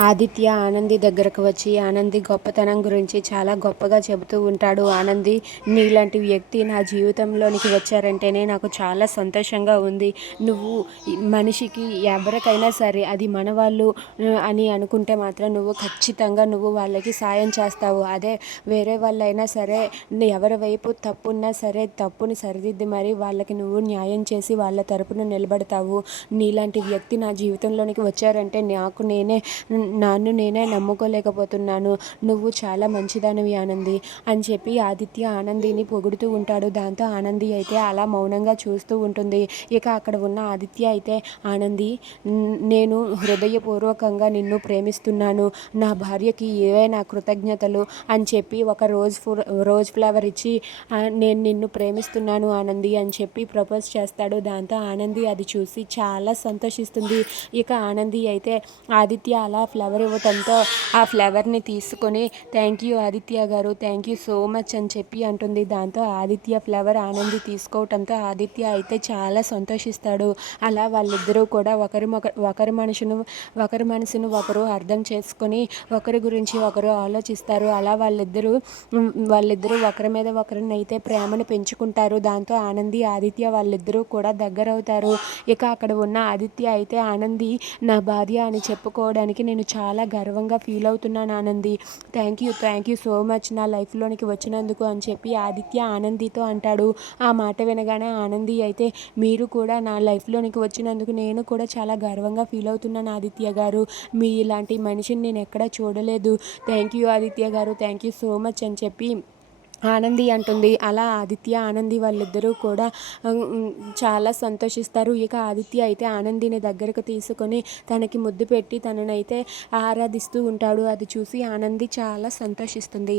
ఆదిత్య ఆనంది దగ్గరకు వచ్చి ఆనంది గొప్పతనం గురించి చాలా గొప్పగా చెబుతూ ఉంటాడు. ఆనంది నీలాంటి వ్యక్తి నా జీవితంలోనికి వచ్చారంటేనే నాకు చాలా సంతోషంగా ఉంది. నువ్వు మనిషికి ఎవరికైనా సరే అది మన వాళ్ళు అని అనుకుంటే మాత్రం నువ్వు ఖచ్చితంగా నువ్వు వాళ్ళకి సాయం చేస్తావు. అదే వేరే వాళ్ళైనా సరే ఎవరి వైపు తప్పున్నా సరే తప్పుని సరిదిద్ది మరి వాళ్ళకి నువ్వు న్యాయం చేసి వాళ్ళ తరపున నిలబడతావు. నీలాంటి వ్యక్తి నా జీవితంలోనికి వచ్చారంటే నాకు నేనే నన్ను నేనే నమ్ముకోలేకపోతున్నాను. నువ్వు చాలా మంచిదానివి ఆనంది అని చెప్పి ఆదిత్య ఆనందిని పొగుడుతూ ఉంటాడు. దాంతో ఆనంది అయితే అలా మౌనంగా చూస్తూ ఉంటుంది. ఇక అక్కడ ఉన్న ఆదిత్య అయితే ఆనంది నేను హృదయపూర్వకంగా నిన్ను ప్రేమిస్తున్నాను. నా భార్యకి ఏవే నా కృతజ్ఞతలు అని చెప్పి ఒక రోజ్ ఫు- రోజ్ ఫ్లవర్ ఇచ్చి నేను నిన్ను ప్రేమిస్తున్నాను ఆనంది అని చెప్పి ప్రపోజ్ చేస్తాడు. దాంతో ఆనంది అది చూసి చాలా సంతోషిస్తుంది. ఇక ఆనంది అయితే ఆదిత్య అలా ఫ్లవర్ ఇవ్వటంతో ఆ ఫ్లవర్ని తీసుకొని థ్యాంక్ యూ ఆదిత్య గారు థ్యాంక్ యూ సో మచ్ అని చెప్పి అంటుంది. దాంతో ఆదిత్య ఫ్లవర్ ఆనంది తీసుకోవటంతో ఆదిత్య అయితే చాలా సంతోషిస్తాడు. అలా వాళ్ళిద్దరూ కూడా ఒకరి ఒకరి మనుషును ఒకరి మనసును ఒకరు అర్థం చేసుకొని ఒకరి గురించి ఒకరు ఆలోచిస్తారు. అలా వాళ్ళిద్దరూ వాళ్ళిద్దరూ ఒకరి మీద ఒకరిని అయితే ప్రేమను పెంచుకుంటారు. దాంతో ఆనంది ఆదిత్య వాళ్ళిద్దరూ కూడా దగ్గరవుతారు. ఇక అక్కడ ఉన్న ఆదిత్య అయితే ఆనంది నా భార్య అని చెప్పుకోవడానికి నేను నేను చాలా గర్వంగా ఫీల్ అవుతున్నాను Anandi. Thank you thank you so much నా లైఫ్లోనికి వచ్చినందుకు అని చెప్పి ఆదిత్య ఆనందితో అంటాడు. ఆ మాట వినగానే ఆనంది అయితే మీరు కూడా నా లైఫ్లోనికి వచ్చినందుకు నేను కూడా చాలా గర్వంగా ఫీల్ అవుతున్నాను ఆదిత్య గారు. మీ ఇలాంటి మనిషిని నేను ఎక్కడా చూడలేదు. థ్యాంక్ యూ ఆదిత్య గారు థ్యాంక్ యూ సో మచ్ అని చెప్పి ఆనంది అంటుంది. అలా ఆదిత్య ఆనంది వాళ్ళిద్దరూ కూడా చాలా సంతోషిస్తారు. ఇక ఆదిత్య అయితే ఆనందిని దగ్గరకు తీసుకొని తనకి ముద్దు పెట్టి తననైతే ఆరాధిస్తూ ఉంటాడు. అది చూసి ఆనంది చాలా సంతోషిస్తుంది.